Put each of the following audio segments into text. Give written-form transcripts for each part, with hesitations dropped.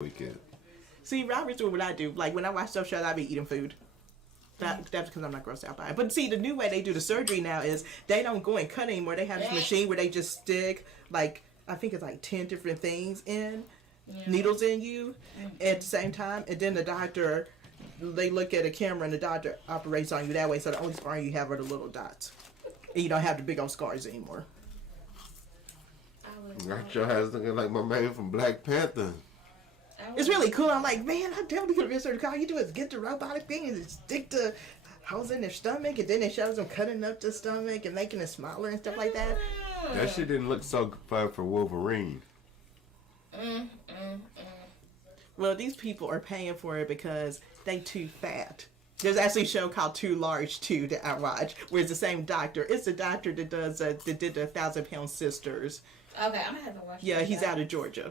weekend. See, Robert's doing what I do. Like when I watch stuff shows, I be eating food. That's because I'm not grossed out by it. But see, the new way they do the surgery now is they don't go and cut anymore. They have this machine where they just stick like I think it's like 10 different things in needles in you at the same time, and then the doctor they look at a camera and the doctor operates on you that way. So the only scar you have are the little dots, and you don't have the big old scars anymore. Got your ass looking like my man from Black Panther. It's really cool. I'm like, man, I definitely could have been surgical. All you do is get the robotic thing and stick the holes in their stomach, and then it shows them cutting up the stomach and making it smaller and stuff like that. That shit didn't look so fun for Wolverine. Well, these people are paying for it because they too fat. There's actually a show called Too Large Too that I watch, where it's the same doctor. It's the doctor that does that did the 1,000-Pound Sisters. Okay, I'm gonna have to watch. Yeah, he's out of Georgia.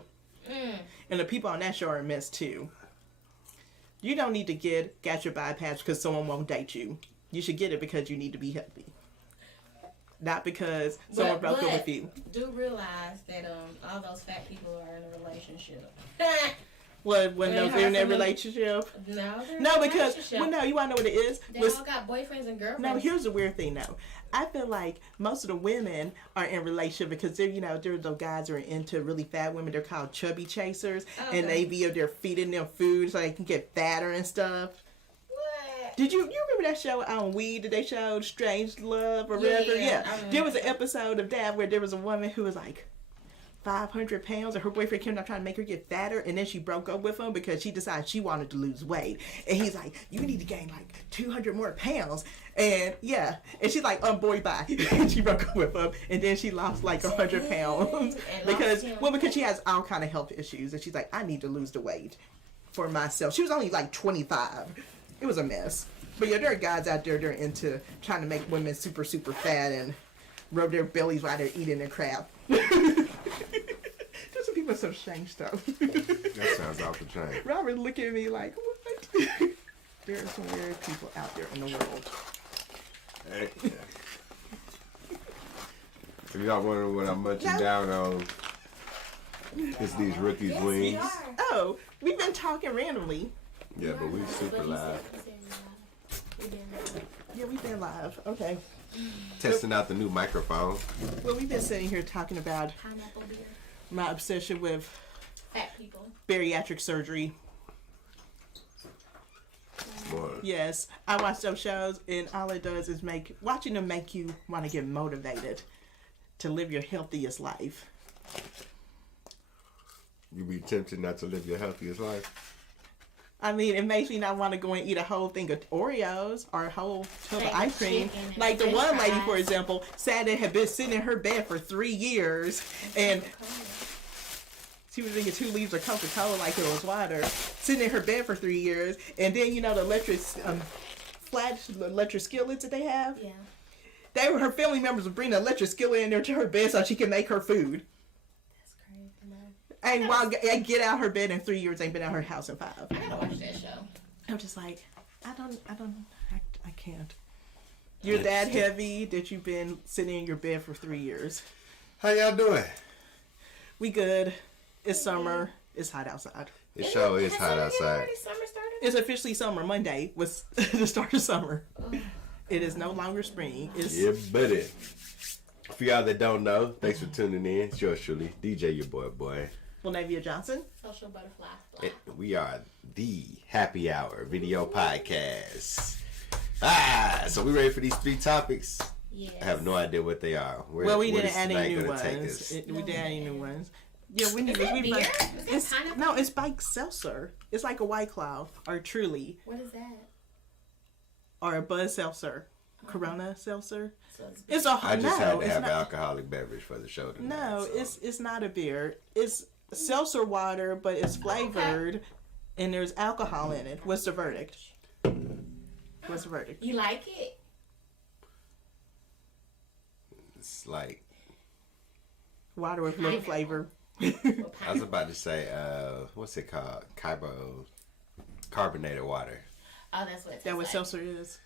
And the people on that show are a mess too. You don't need to get gastric bypass because someone won't date you. You should get it because you need to be healthy, not because someone broke up with you. Do realize that all those fat people are in a relationship. When those in their relationship? No, because no, you want to know what it is? They all got boyfriends and girlfriends. No, here's the weird thing though. I feel like most of the women are in relationship because they're those guys who are into really fat women. They're called chubby chasers, and they're feeding them food so they can get fatter and stuff. What? Did you remember that show on Weed that they showed Strange Love or whatever? Yeah. There was an episode of that where there was a woman who was like 500 pounds, and her boyfriend came out trying to make her get fatter, and then she broke up with him because she decided she wanted to lose weight, and he's like, you need to gain like 200 more pounds, and she's like, boy, bye. And she broke up with him, and then she lost like 100 pounds because she has all kind of health issues, and she's like, I need to lose the weight for myself. She was only like 25. It was a mess. But yeah, there are guys out there that are into trying to make women super fat and rub their bellies while they're eating their crap. There's some people with some strange stuff. That sounds off the chain. Robert look at me like, what? There are some weird people out there in the world. Hey. If y'all wondering what I'm munching down on, it's these rookies' wings. Oh, we've been talking randomly. Yeah, but we super live. Yeah, we've been live. Okay. Testing out the new microphone. Well, we've been sitting here talking about Pineapple beer. my obsession with Fat people. bariatric surgery. Boy. Yes, I watch those shows, and all it does is watching them make you want to get motivated to live your healthiest life. You be tempted not to live your healthiest life? I mean, it makes me not want to go and eat a whole thing of Oreos or a whole tub of ice cream. Like the one lady, for example, said that had been sitting in her bed for 3 years, and she was drinking 2 liters of Coca-Cola like it was water, sitting in her bed for 3 years, and then the electric flat electric skillets that they have. Yeah. Her family members would bring the electric skillet in there to her bed so she could make her food. That's crazy, man. And while I get out her bed in 3 years, ain't been out her house in 5. I gotta watch that show. I'm just like, I can't. You're that heavy that you've been sitting in your bed for 3 years. How y'all doing? We good. It's summer. It's hot outside. It sure is hot outside. Summer started? It's officially summer. Monday was the start of summer. It is no longer spring. Yeah, buddy. For y'all that don't know, thanks for tuning in. It's yours truly, DJ your boy. Flanavia Johnson. Social butterfly. We are the Happy Hour video podcast. So we ready for these 3 topics? Yes. I have no idea what they are. We didn't add any new ones. We didn't add any new ones. Yeah, we need. It's Bike Seltzer. It's like a White Claw or Truly. What is that? Or a Bud Seltzer. Corona Seltzer. So It's a I just had to have an alcoholic beverage for the show tonight. No, it's not a beer. It's seltzer water, but it's flavored, and there's alcohol in it. What's the verdict? You like it? It's like Water with little flavor. I was about to say, what's it called? Carbonated water. Oh, that's what it tastes That what like. seltzer is.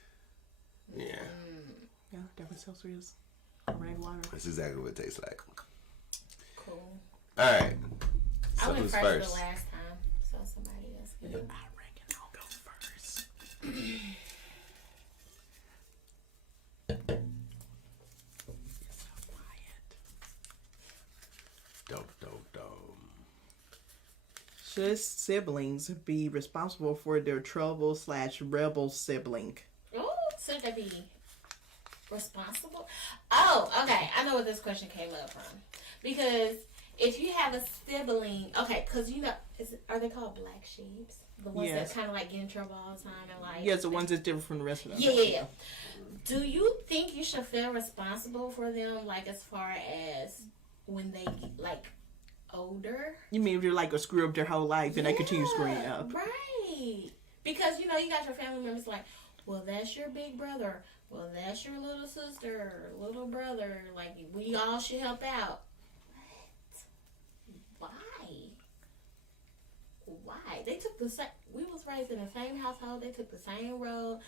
Yeah. Yeah, that what seltzer is. Red water. That's exactly what it tastes like. Cool. All right. I So went who's first first? the last time, so Should siblings be responsible for their trouble / rebel sibling? Oh, should they be responsible? Oh, okay. I know where this question came up from. Because if you have a sibling, okay, because you know, are they called black sheeps? The ones that kind of like get in trouble all the time and like. Yes, the ones that's different from the rest of them. Yeah. Do you think you should feel responsible for them, like as far as when they like older? You mean if you're like a screw up their whole life and they continue screwing up? Right. Because you know you got your family members like, well, that's your big brother. Well, that's your little sister, little brother. Like we all should help out. What? Why? They took the same. We was raised in the same household. They took the same road.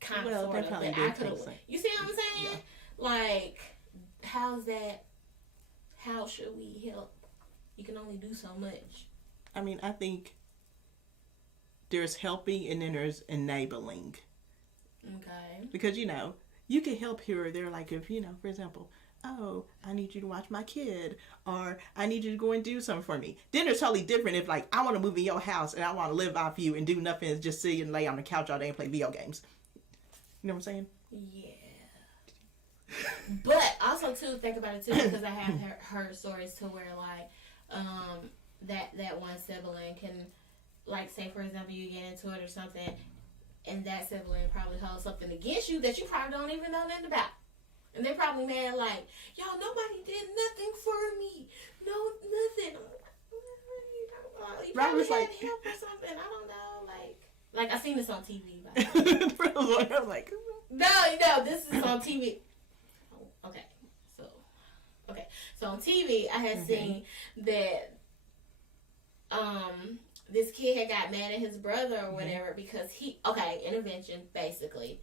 Kind of, sort of. But I could. You see what I'm saying? Yeah. Like, how's that? How should we help? You can only do so much. I mean, I think there's helping and then there's enabling. Okay. Because, you know, you can help here or there. Like if, you know, for example, oh, I need you to watch my kid, or I need you to go and do something for me. Then it's totally different if, like, I want to move in your house and I want to live off you and do nothing and just sit and lay on the couch all day and play video games. You know what I'm saying? Yeah. But also, too, think about it, too, because I have heard stories to where, like, that one sibling can, like, say, for example, you get into it or something, and that sibling probably holds something against you that you probably don't even know nothing about. And they're probably mad like, y'all, nobody did nothing for me. No, nothing. You probably had like, help or something. I don't know. Like I seen this on TV. I'm like, no, this is on TV. Oh, okay. So on TV, I had seen that this kid had got mad at his brother or whatever because intervention, basically.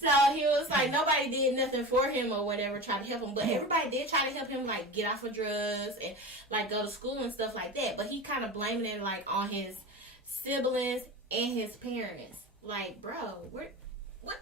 So he was like, nobody did nothing for him or whatever, try to help him. But everybody did try to help him, like, get off of drugs and, like, go to school and stuff like that. But he kind of blaming it, like, on his siblings and his parents. Like, bro, what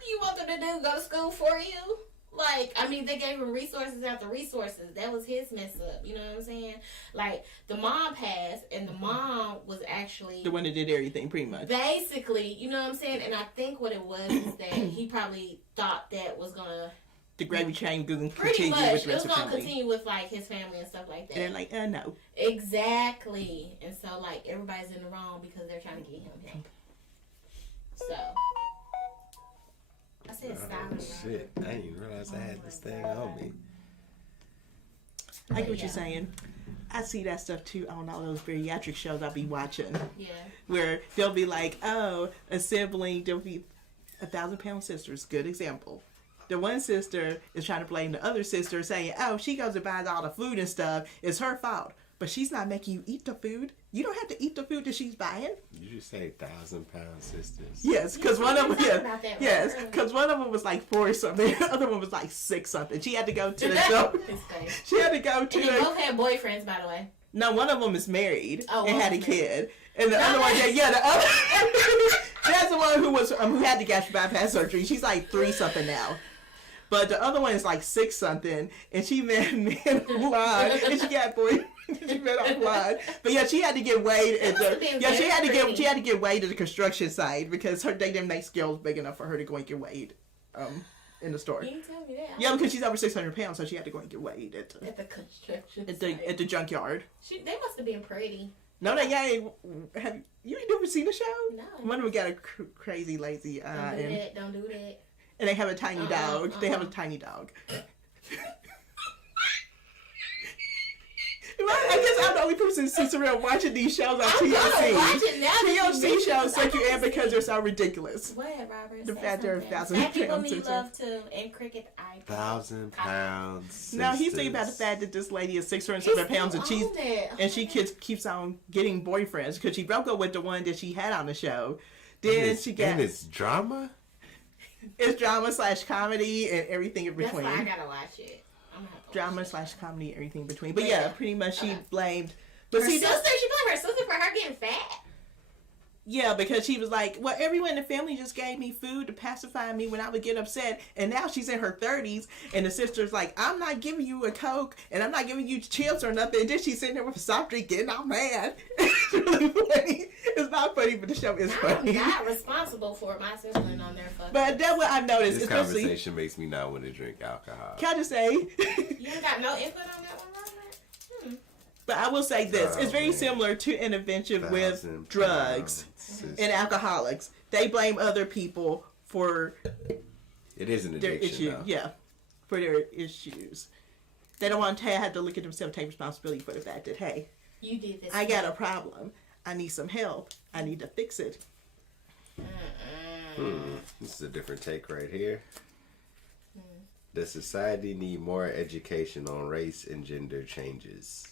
do you want them to do? Go to school for you? Like, I mean, they gave him resources after resources. That was his mess up. You know what I'm saying? Like, the mom passed, and the mom was actually the one that did everything, pretty much. Basically, you know what I'm saying? And I think what it was is that he probably thought that was going to... The gravy train going to pretty continue much, with it was going to continue with, like, his family and stuff like that. And they're like, no. Exactly. And so, like, everybody's in the wrong because they're trying to get him help. So... I said silent. Shit, I didn't even realize I had this thing on me. I get what you're saying. I see that stuff too on all those bariatric shows I be watching. Yeah. Where they'll be like, oh, a sibling, there'll be 1,000-pound sisters. Good example. The one sister is trying to blame the other sister, saying, oh, she goes and buys all the food and stuff. It's her fault. But she's not making you eat the food. You don't have to eat the food that she's buying. You just say 1,000-pound sisters. Yes, because one of them. Yes, because one of them was like 4 something. The other one was like 6 something. She had to go to the show. She had to go to. And they both had boyfriends, by the way. No, one of them is married and had a kid, and the No, other one, the other. That's the one who had the gastric bypass surgery. She's like 3 something now. But the other one is like 6 something, and she met offline, and she got boyfriend. She met offline, but yeah, she had to get weighed at she had to get weighed at the construction site because they didn't make scales big enough for her to go and get weighed, in the store. You didn't tell me that. Yeah, because she's over 600 pounds, so she had to go and get weighed at the construction at the junkyard. They must have been pretty. No, have you never seen the show? No. One of them got a crazy lazy eye. Don't do that. And they have a tiny dog. They have a tiny dog. I guess I'm the only person who sits around watching these shows on TLC. TLC shows suck you in because they're so ridiculous. What, Robert? The fact they're 1,000 pounds. People pounds. need love too, and cricket eye. 1,000 pounds. Now he's thinking about the fact that this lady is 607 pounds and she keeps on getting boyfriends because she broke up with the one that she had on the show. Then she got. And it's drama. It's drama / comedy and everything in between. That's why I gotta watch it. Drama / comedy, everything in between. But yeah, pretty much she blamed. But her sister, she blamed her sister for her getting fat. Yeah, because she was like, well, everyone in the family just gave me food to pacify me when I would get upset. And now she's in her 30s, and the sister's like, I'm not giving you a Coke, and I'm not giving you chips or nothing. And then she's sitting there with a soft drink getting all mad. It's really funny. It's not funny, but the show is funny. I'm not responsible for my sibling on their fucking. But that's what I've noticed. This conversation makes me not want to drink alcohol. Can I just say? You ain't got no input on that one, Robert? But I will say this. It's very similar to intervention with drugs and alcoholics. They blame other people for it is an their addiction, issue. though. Yeah, for their issues. They don't want to have to look at themselves, take responsibility for the fact that, hey, You did this. I got a problem. I need some help. I need to fix it. This is a different take right here. Does society need more education on race and gender changes?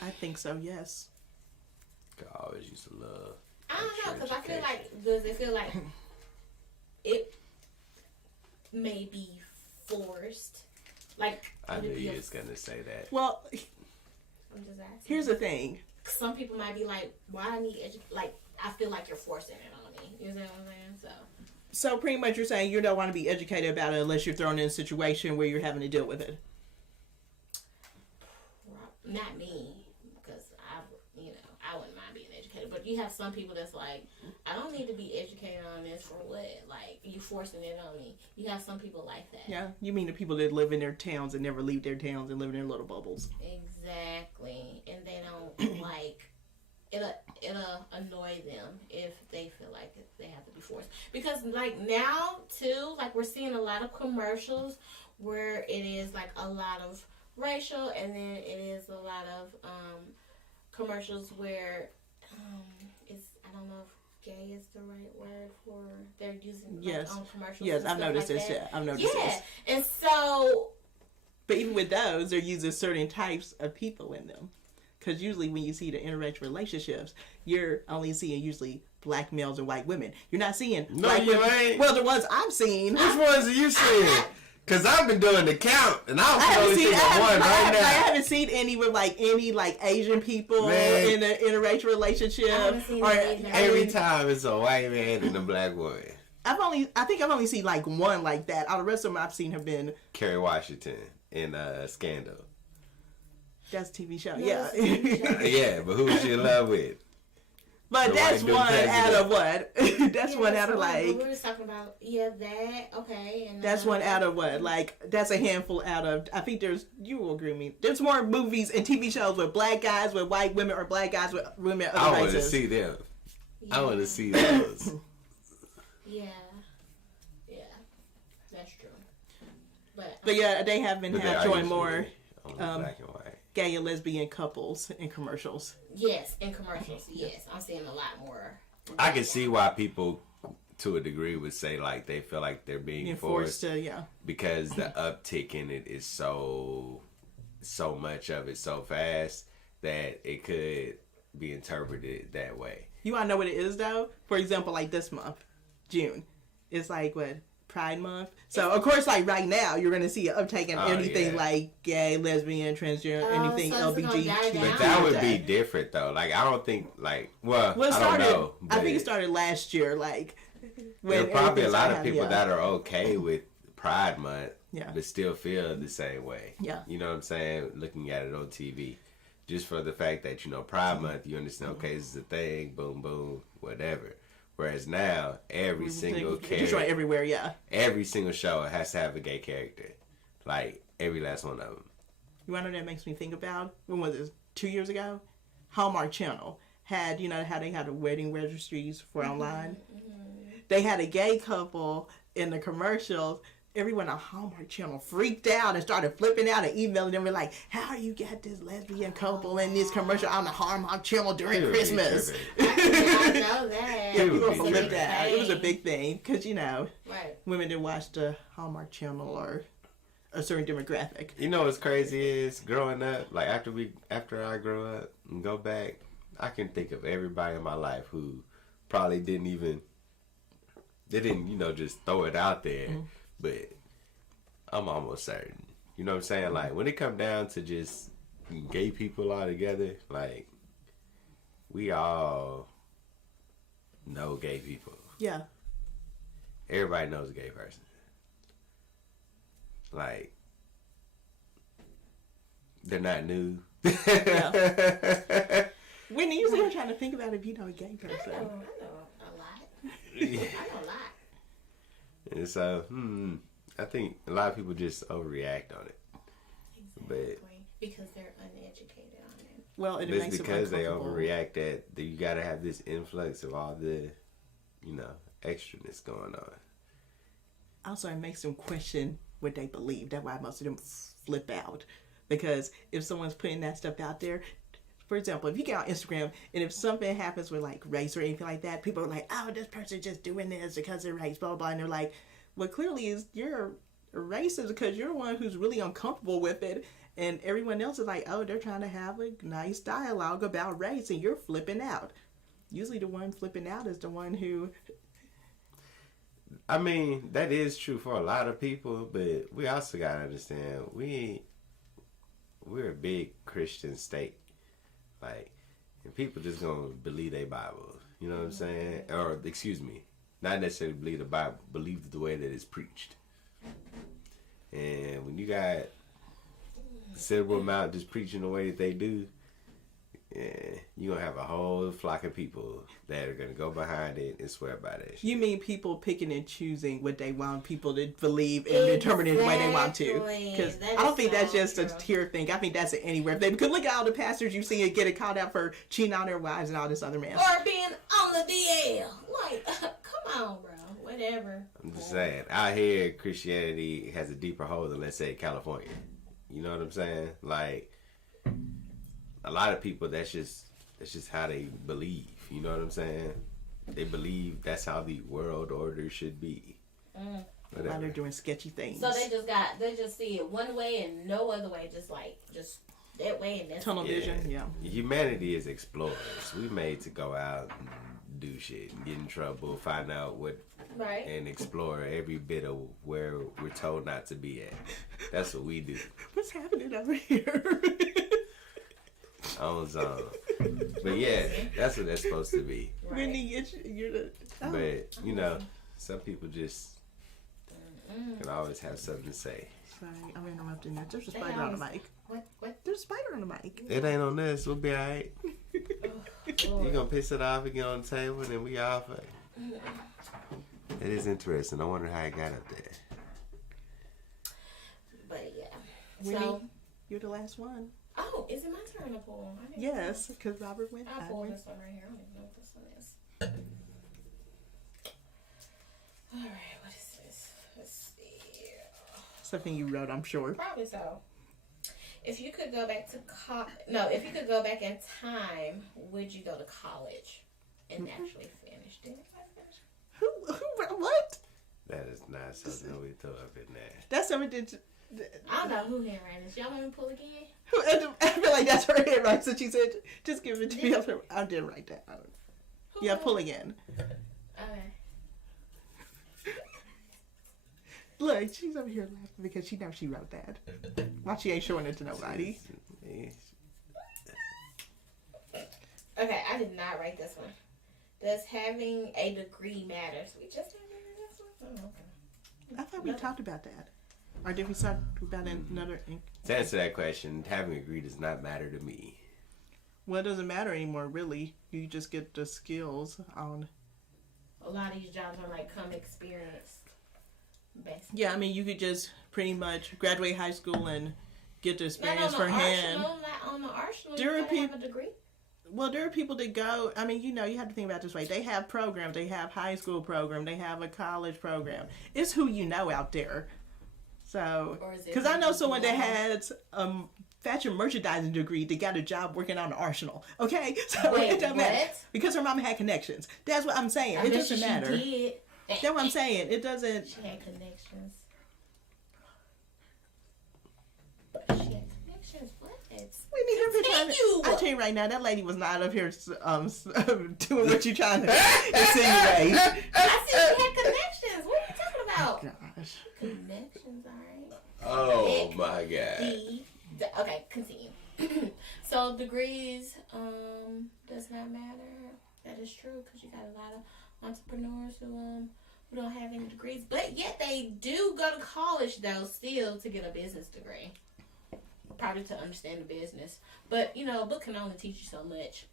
I think so, yes. I always used to love. I don't know, because I feel like, does it feel like it may be forced? Like, I knew you was gonna say that. Well, I'm just asking. here's the thing. Some people might be like, why I need like, I feel like you're forcing it on me. You know what I'm saying? So pretty much you're saying you don't want to be educated about it unless you're thrown in a situation where you're having to deal with it. Not me, because I wouldn't mind being educated. But you have some people that's like, I don't need to be educated on this for what? Like, you forcing it on me. You have some people like that. Yeah, you mean the people that live in their towns and never leave their towns and live in their little bubbles. Exactly. And they don't like, it'll annoy them if they feel like they have to be forced. Because like now too, like we're seeing a lot of commercials where it is like a lot of racial, and then it is a lot of commercials where it's, I don't know if gay is the right word for, they're using yes on commercials. Yes, I've noticed like this. that. Yeah, I've noticed this. And so, but even with those, they're using certain types of people in them. Because usually when you see the interracial relationships, you're only seeing usually black males and white women. You're not seeing black women. Ain't. Well, the ones I've seen. Which ones are you seeing? Because I've been doing the count, and I'm only seeing one right now. I haven't seen any with any Asian people in an interracial relationship. Every time it's a white man and a black woman. I think I've only seen like one like that. All the rest of them I've seen have been Kerry Washington in Scandal. That's a TV show. No, Yeah. Yeah, but who was she in love with? But that's one out of what? That's one out of like. We were just talking about that. Okay. And that's one out of what? Like that's a handful out of. I think you will agree with me. There's more movies and TV shows with black guys with white women or black guys with women other I want to races. see them. Yeah. I want to see those. Yeah. That's true. But yeah, they have been showing more black and white. Gay and lesbian couples in commercials. Yes, in commercials. Yes, I'm seeing a lot more. I can see why people, to a degree, would say like they feel like they're being forced to, because the uptick in it is so much of it so fast that it could be interpreted that way. You want to know what it is though? For example, like this month, June, it's like what? Pride Month. So of course, like right now, you're gonna see an uptake in anything like gay, lesbian, transgender, anything LGBT. But that would be different though. Like I don't think like I don't know. I think it started last year. Like there are probably a lot of people that are okay with Pride Month, but still feel the same way. Yeah, you know what I'm saying? Looking at it on TV, just for the fact that Pride Month, you understand? Okay, this is a thing. Boom, boom, whatever. Whereas now, every single character, everywhere, every single show has to have a gay character, like every last one of them. You want to know what that makes me think about? When was it? 2 years ago, Hallmark Channel had how they had the wedding registries for online. They had a gay couple in the commercials. Everyone on Hallmark Channel freaked out and started flipping out and emailing them. We're like, how you got this lesbian couple in this commercial on the Hallmark Channel during Christmas? I know that. Yeah, people flipped out. It was a big thing because, right. Women didn't watch the Hallmark Channel or a certain demographic. You know what's crazy is growing up, like after I grew up and go back, I can think of everybody in my life who probably didn't just throw it out there. Mm-hmm. But I'm almost certain. You know what I'm saying? Like, when it come down to just gay people all together, like, we all know gay people. Yeah. Everybody knows a gay person. Like, they're not new. Yeah. Whitney, you were trying to think about if you know a gay person. I know a lot. I know a lot. And so, I think a lot of people just overreact on it. Exactly. Because they're uneducated on it. Well, it it's makes because them they overreact that you got to have this influx of all the, extraness going on. Also, it makes them question what they believe. That's why most of them flip out. Because if someone's putting that stuff out there, for example, if you get on Instagram and if something happens with like race or anything like that, people are like, oh, this person just doing this because of race, blah, blah, blah. And they're like, well, clearly is you're racist because you're the one who's really uncomfortable with it. And everyone else is like, oh, they're trying to have a nice dialogue about race and you're flipping out. Usually the one flipping out is the one who... I mean, that is true for a lot of people, but we also got to understand, we're a big Christian state. Like, and people just gonna believe their Bible. You know what I'm saying? Or, excuse me, not necessarily believe the Bible, believe the way that it's preached. And when you got a considerable amount just preaching the way that they do, you're gonna have a whole flock of people that are gonna go behind it and swear by that shit. You mean people picking and choosing what they want people to believe and determining the way they want to? Because I don't think that's just a tier thing. I think that's anywhere. Because look at all the pastors you see getting called out for cheating on their wives and all this other man. Or being on the DL. Like, come on, bro. Whatever. I'm just saying, out here, Christianity has a deeper hold than, let's say, California. You know what I'm saying? Like, a lot of people, that's just how they believe. You know what I'm saying? They believe that's how the world order should be. While they're doing sketchy things. So they just see it one way and no other way, just that way and that's tunnel vision. Yeah. Humanity is explorers. We made to go out and do shit and get in trouble, find out what, right, and explore every bit of where we're told not to be at. That's what we do. What's happening over here? On zone. But yeah, that's what that's supposed to be. Right. You're the... Oh. But, some people just can always have something to say. Sorry, I'm interrupting you. There's a spider on the mic. What? There's a spider on the mic. It ain't on this. We'll be alright. You gonna piss it off and get on the table and then we off it. It is interesting. I wonder how it got up there. But yeah. Winnie, So you're the last one. Oh, is it my turn to pull? Yes, because Robert went. I'll pull this one right here. I don't even know what this one is. Alright, what is this? Let's see. Something you wrote, I'm sure. Probably so. If you could go back if you could go back in time, would you go to college and actually finish? Did anybody finish? Who, what? That is not something we throw up in there. That's something that... I don't know who hand ran this. Y'all want me to pull again? I feel like that's her hand, right? So she said, just give it to me. I didn't write that. Yeah, pull again. Okay. Look, she's over here laughing because she knows she wrote that. Why she ain't showing it to nobody? Okay, I did not write this one. Does having a degree matter? So we just didn't do this one? Oh, okay. I thought we talked about that. Or did we start about another... To answer that question, having a degree does not matter to me. Well, it doesn't matter anymore, really. You just get the skills on... A lot of these jobs are like come experience. Basically. Yeah, I mean, you could just pretty much graduate high school and get the experience for hand. Not on the arsenal, you gotta have a degree. Well, there are people that go, I mean, you have to think about it this way. They have programs. They have high school program. They have a college program. It's who you know out there. So, because I know someone that has fashion merchandising degree that got a job working on the arsenal. Okay? So it doesn't matter. Because her mama had connections. That's what I'm saying. It doesn't matter. That's what I'm saying. It doesn't. She had connections. She had connections. What? I tell you right now, that lady was not up here doing what you trying to insinuate. I said she had connections. What are you talking about? Gosh. Connections, alright. Oh my God. Okay, continue. So degrees does not matter. That is true because you got a lot of entrepreneurs who don't have any degrees, but yet they do go to college though still to get a business degree, probably to understand the business. But you know, a book can only teach you so much.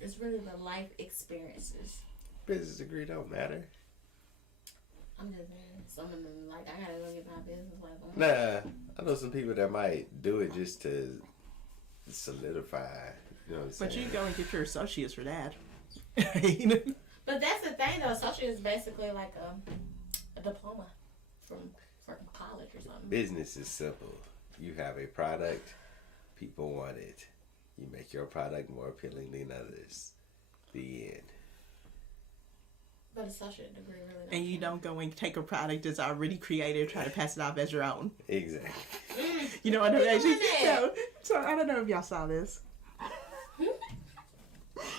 It's really the life experiences. Business degree don't matter. I'm just saying, some of them like I gotta go get my business like. Nah, I know some people that might do it just to solidify. You know what I'm saying? But you go and get your associates for that. You know? But that's the thing though. Associate is basically like a diploma from college or something. Business is simple. You have a product, people want it. You make your product more appealing than others. The end. But associate degree really don't. And you don't go and take a product that's already created and try to pass it off as your own. Exactly. You know what I mean? So I don't know if y'all saw this.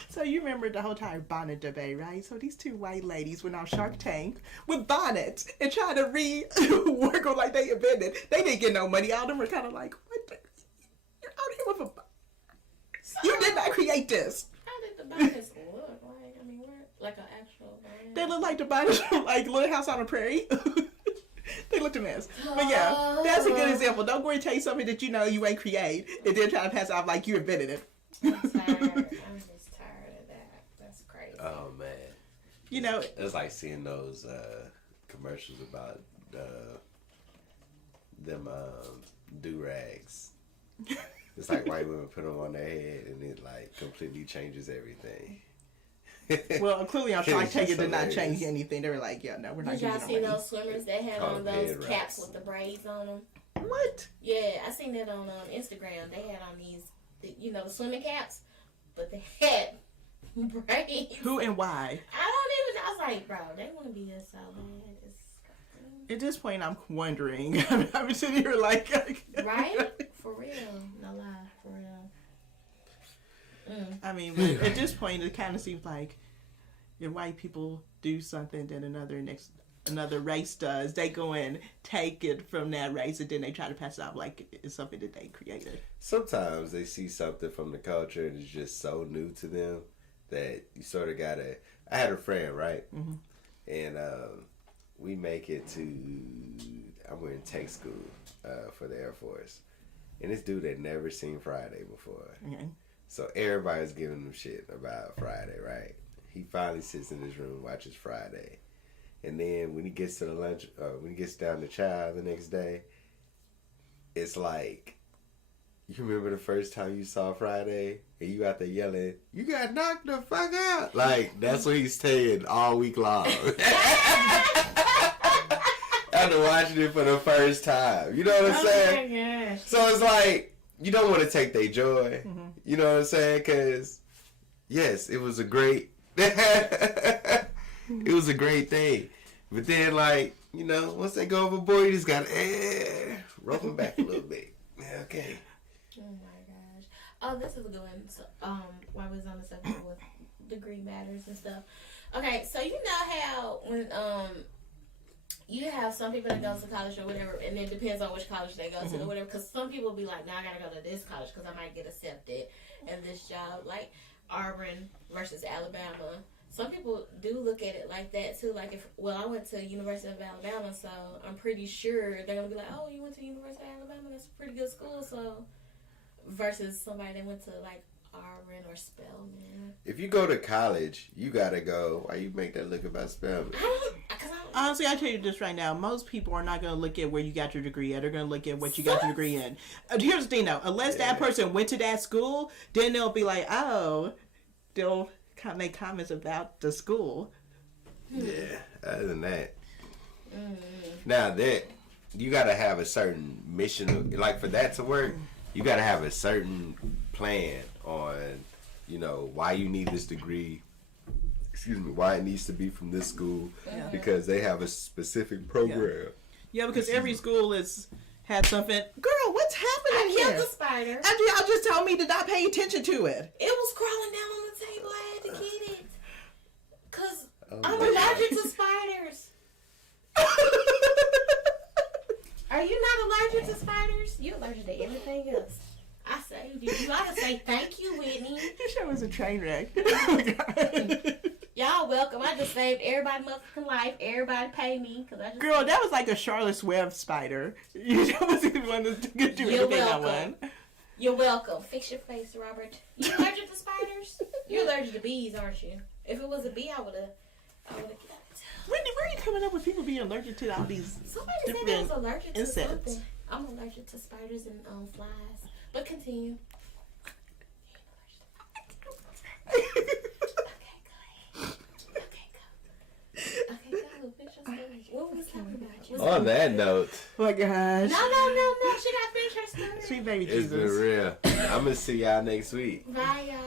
So you remember the whole entire bonnet debate, right? So these two white ladies went on Shark Tank with bonnets and tried to rework them like they invented. They didn't get no money out of them. Were kind of like, what? You're out here with a bonnet. You did not create this. How did the bonnets look like? I mean, like an actual bonnet? They look like the bonnets from like Little House on the Prairie. They looked a mess. But yeah, that's a good example. Don't go and take something that you know you ain't create and then try to pass it off like you invented it. I'm just tired of that. That's crazy. Oh man. You know, it's like seeing those commercials about them do-rags. It's like white women put them on their head and it like completely changes everything. Well, clearly on Shark Tank it did not hilarious. change anything. They were like, yeah, no, we're not Did y'all using see no money. those swimmers that had Called on those head caps wraps. with the braids on them? What? Yeah, I seen that on Instagram. They had on the swimming caps, but they had braids. Who and why? I was like, bro, they want to be us so bad. At this point, I'm wondering. I'm sitting here like, Right? For real. No lie. For real. I mean, but at this point, it kind of seems like if white people do something, then another race does. They go and take it from that race, and then they try to pass it off like it's something that they created. Sometimes they see something from the culture and it's just so new to them that you sort of gotta. I had a friend, right? Mm-hmm. And we make it to. I went in tech school for the Air Force, and this dude had never seen Friday before. Okay. So everybody's giving him shit about Friday, right? He finally sits in his room, watches Friday, and then when he gets to the lunch, when he gets down to chow the next day, it's like, you remember the first time you saw Friday and you out there yelling, "You got knocked the fuck out!" Like that's what he's saying all week long. After watching it for the first time, you know what I'm saying? Oh my gosh. So it's like you don't want to take their joy. Mm-hmm. You know what I'm saying? Because yes, it was a great. It was a great thing, but then like once they go overboard, you just gotta roll them back a little bit. Okay. Oh my gosh. Oh, this is a good one. So, while we was on the subject with degree matters and stuff. Okay, so you know how when you have some people that go to college or whatever, and it depends on which college they go to or whatever. Because some people be like, "No, I gotta go to this college because I might get accepted in this job." Like Auburn versus Alabama. Some people do look at it like that too. Like I went to University of Alabama, so I'm pretty sure they're gonna be like, "Oh, you went to University of Alabama? That's a pretty good school." So versus somebody that went to like Auburn or Spelman. If you go to college, you gotta go. Why you make that look about Spelman? Honestly, I tell you this right now. Most people are not going to look at where you got your degree at. They're going to look at what you got your degree in. Here's the thing, though. Unless that person went to that school, then they'll be like, oh, they'll make comments about the school. Yeah, other than that. Now that, you got to have a certain mission. Like, for that to work, you got to have a certain plan on, why you need this degree. Excuse me, why it needs to be from this school, because they have a specific program. Yeah, because every school had something. Girl, what's happening here? I killed the spider. After y'all just told me to not pay attention to it. It was crawling down on the table. I had to get it. Because I'm allergic to spiders. Are you not allergic to spiders? You're allergic to everything else. I saved you. You ought to say thank you, Whitney. This show was a train wreck. Oh, God. Y'all welcome. I just saved everybody motherfucking life. Everybody pay me. Cause I just Girl, that was like a Charlotte's Web spider. That was the one that could do everything I want. You're welcome. Fix your face, Robert. You allergic to spiders? You're allergic to bees, aren't you? If it was a bee, I would have got it. Wendy, where are you coming up with people being allergic to all these Somebody said different I was allergic to insects? something. I'm allergic to spiders and flies. But continue. Okay, go. Finish your story. What was we talking about? On that note. Oh my gosh. No. She got to finish her story. Sweet baby It's Jesus. been real. I'm going to see y'all next week. Bye, y'all.